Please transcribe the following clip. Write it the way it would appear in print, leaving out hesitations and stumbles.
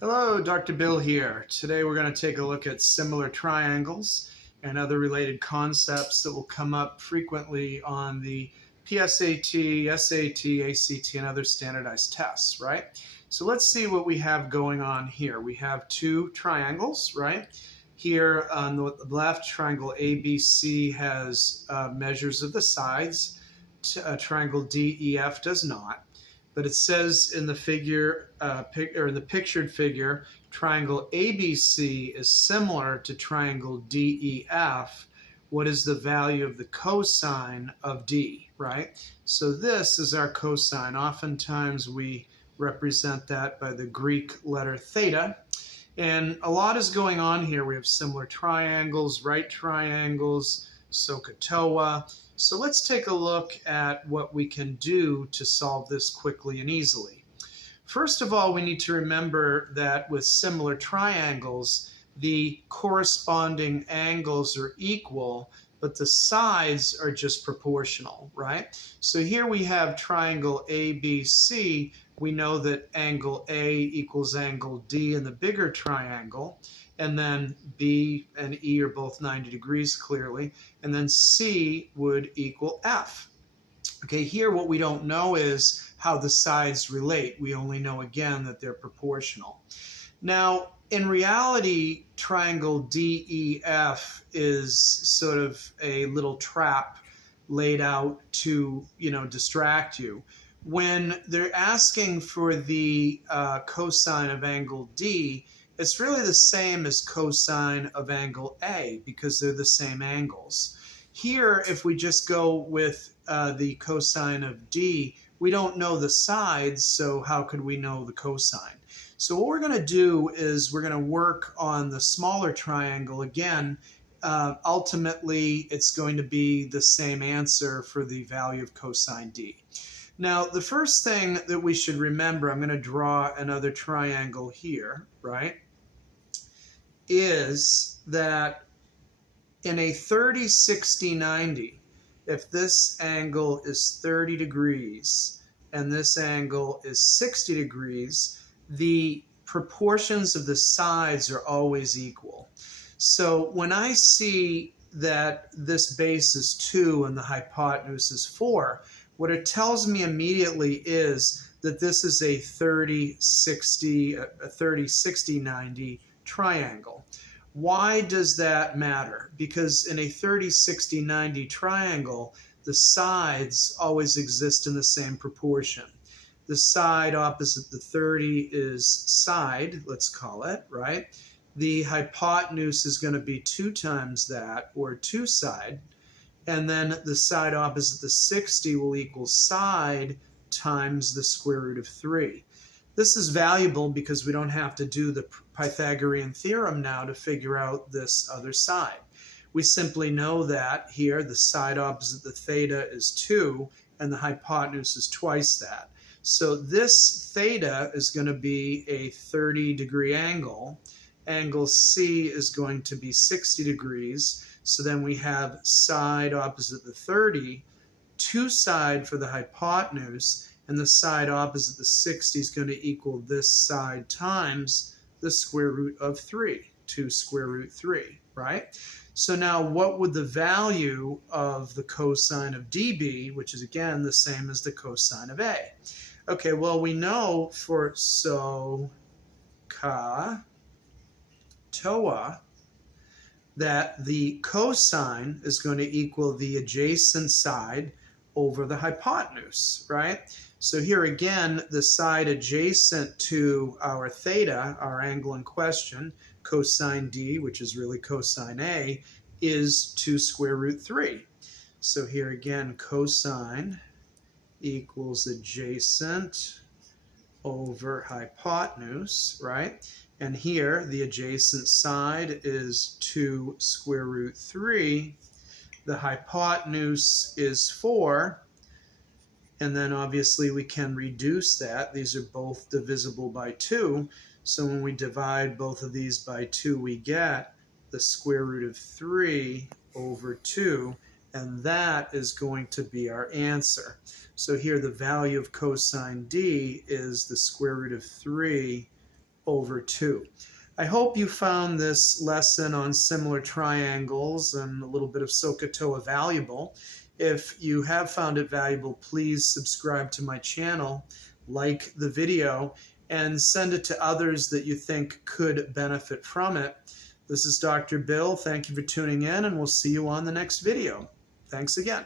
Hello, Dr. Bill here. Today we're going to take a look at similar triangles and other related concepts that will come up frequently on the PSAT, SAT, ACT, and other standardized tests, right? So let's see what we have going on here. We have two triangles, right? Here on the left, triangle ABC has measures of the sides. Triangle DEF does not. But it says in the figure, or in the pictured figure, triangle ABC is similar to triangle DEF. What is the value of the cosine of D, right? So this is our cosine. Oftentimes we represent that by the Greek letter theta. And a lot is going on here. We have similar triangles, right triangles, SOHCAHTOA. So let's take a look at what we can do to solve this quickly and easily. First of all, we need to remember that with similar triangles, the corresponding angles are equal, but the sides are just proportional, right? So here we have triangle ABC. We know that angle A equals angle D in the bigger triangle, and then B and E are both 90 degrees clearly, and then C would equal F. Okay, here what we don't know is how the sides relate. We only know, again, that they're proportional. Now, in reality, triangle DEF is sort of a little trap laid out to, distract you. When they're asking for the cosine of angle D, it's really the same as cosine of angle A because they're the same angles. Here, if we just go with the cosine of D, we don't know the sides, so how could we know the cosine? So what we're going to do is we're going to work on the smaller triangle again. Ultimately, it's going to be the same answer for the value of cosine D. Now, the first thing that we should remember, I'm going to draw another triangle here, right, is that in a 30, 60, 90, if this angle is 30 degrees and this angle is 60 degrees, the proportions of the sides are always equal. So when I see that this base is 2 and the hypotenuse is 4, what it tells me immediately is that this is a 30, 60, 90 triangle. Why does that matter? Because in a 30, 60, 90 triangle, the sides always exist in the same proportion. The side opposite the 30 is side, let's call it, right? The hypotenuse is going to be 2 times that, or 2 side. And then the side opposite the 60 will equal side times the square root of 3. This is valuable because we don't have to do the Pythagorean theorem now to figure out this other side. We simply know that here the side opposite the theta is 2 and the hypotenuse is twice that. So this theta is going to be a 30-degree angle. Angle C is going to be 60 degrees. So then we have side opposite the 30, 2 side for the hypotenuse, and the side opposite the 60 is going to equal this side times the square root of 3, 2 square root 3, right? So now what would the value of the cosine of D be, which is again the same as the cosine of A? Okay, well we know for SOHCAHTOA that the cosine is going to equal the adjacent side over the hypotenuse, right? So here again, the side adjacent to our theta, our angle in question, cosine D, which is really cosine A, is 2 square root 3. So here again, cosine equals adjacent over hypotenuse, right? And here, the adjacent side is 2 square root 3. The hypotenuse is 4. And then obviously we can reduce that. These are both divisible by 2. So when we divide both of these by 2, we get the square root of 3 over 2. And that is going to be our answer. So here the value of cosine D is the square root of 3 over 2. I hope you found this lesson on similar triangles and a little bit of SOHCAHTOA valuable. If you have found it valuable, please subscribe to my channel, like the video, and send it to others that you think could benefit from it. This is Dr. Bill. Thank you for tuning in, and we'll see you on the next video. Thanks again.